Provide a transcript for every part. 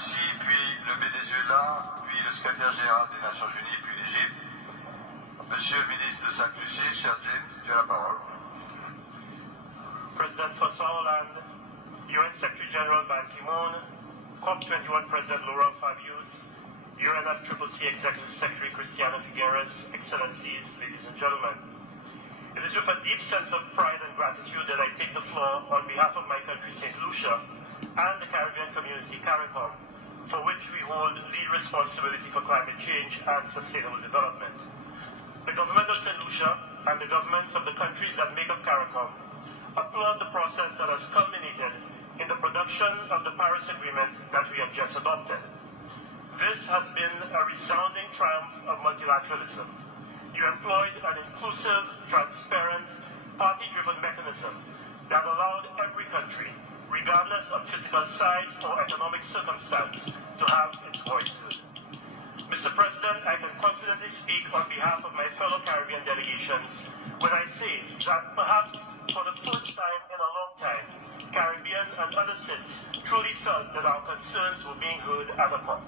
Russie, puis le Venezuela, puis le secrétaire général des Nations Unies, puis l'Égypte. Monsieur le ministre de Sainte-Lucie, cher James, tu as la parole. President François Hollande, UN Secretary General Ban Ki-moon, COP21 President Laurent Fabius, UNFCCC Executive Secretary Christiana Figueres, Excellencies, ladies and gentlemen. It is with a deep sense of pride and gratitude that I take the floor on behalf of my country, St. Lucia, and the Caribbean community, CARICOM, for which we hold lead responsibility for climate change and sustainable development. The government of St. Lucia and the governments of the countries that make up CARICOM applaud the process that has culminated in the production of the Paris Agreement that we have just adopted. This has been a resounding triumph of multilateralism. You employed an inclusive, transparent, party-driven mechanism that allowed every country, regardless of physical size or economic circumstance, to have its voice heard. Mr. President, I can confidently speak on behalf of my fellow Caribbean delegations when I say that perhaps for the first time in a long time, Caribbean and other states truly felt that our concerns were being heard at a COP.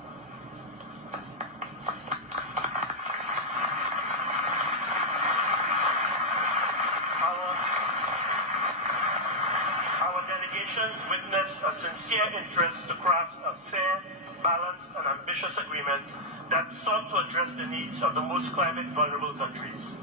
Our delegations witnessed a sincere interest to craft a fair, balanced, and ambitious agreement that sought to address the needs of the most climate vulnerable countries.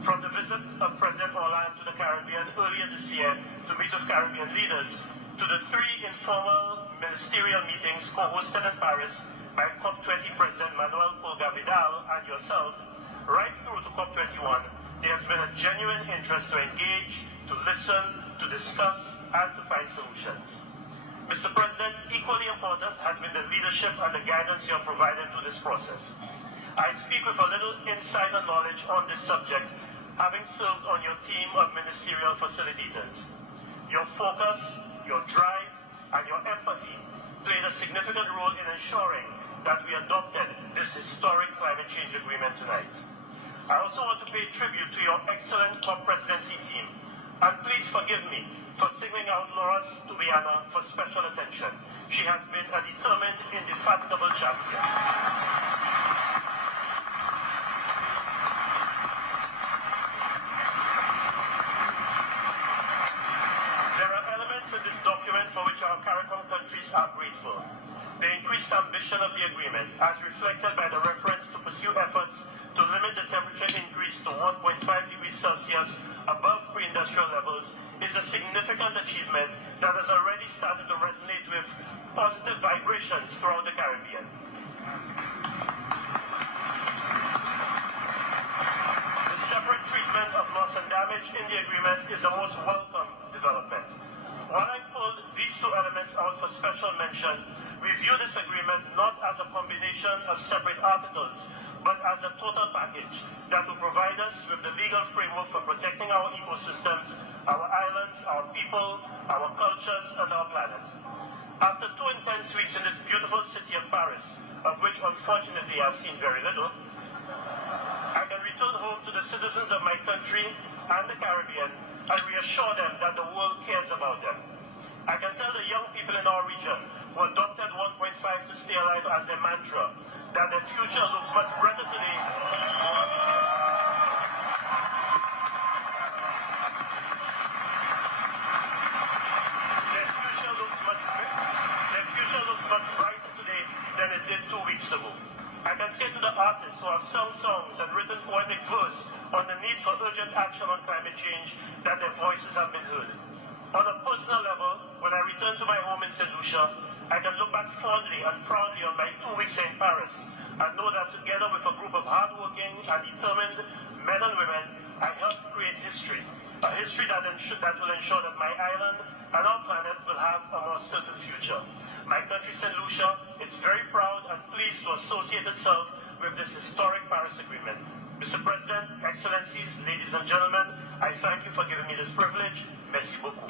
From the visit of President Hollande to the Caribbean earlier this year to meet with Caribbean leaders, to the 3 informal ministerial meetings co-hosted in Paris by COP20 President Manuel Vidal and yourself, right through to COP21, there has been a genuine interest to engage, to listen, to discuss, and to find solutions. Mr. President, equally important has been the leadership and the guidance you have provided to this process. I speak with a little insider knowledge on this subject, having served on your team of ministerial facilitators. Your focus, your drive, and your empathy played a significant role in ensuring that we adopted this historic climate change agreement tonight. I also want to pay tribute to your excellent COP presidency team, and please forgive me for singling out Laura Stubiana for special attention. She has been a determined, indefatigable champion. There are elements in this document for which our CARICOM countries are grateful. The increased ambition of the agreement, as reflected by the reference to pursue efforts to limit the temperature increase to 1.5 degrees Celsius above pre-industrial levels, is a significant achievement that has already started to resonate with positive vibrations throughout the Caribbean. The separate treatment of loss and damage in the agreement is a most welcome development. While I pulled these 2 elements out for special mention, we view this agreement not as a combination of separate articles, but as a total package that will provide us with the legal framework for protecting our ecosystems, our islands, our people, our cultures, and our planet. After 2 intense weeks in this beautiful city of Paris, of which unfortunately I've seen very little, I can return home to the citizens of my country and the Caribbean and reassure them that the world cares about them. I can tell the young people in our region who adopted 1.5 to stay alive as their mantra that their future looks much brighter today. Their future looks much brighter today than it did 2 weeks ago. I can say to the artists who have sung songs and written poetic verse on the need for urgent action on climate change that their voices have been heard. On a personal level, when I return to my home in St. Lucia, I can look back fondly and proudly on my 2 weeks in Paris and know that together with a group of hardworking and determined men and women, I helped create history. A history that will ensure that my island and our planet will have a more certain future. My country, St. Lucia, is very proud and pleased to associate itself with this historic Paris Agreement. Mr. President, Excellencies, ladies and gentlemen, I thank you for giving me this privilege. Merci beaucoup.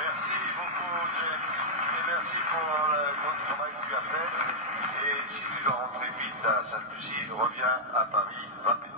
Merci beaucoup, James, et merci pour le bon travail que tu as fait. Et si tu dois rentrer vite à Sainte-Lucie, reviens à Paris rapidement.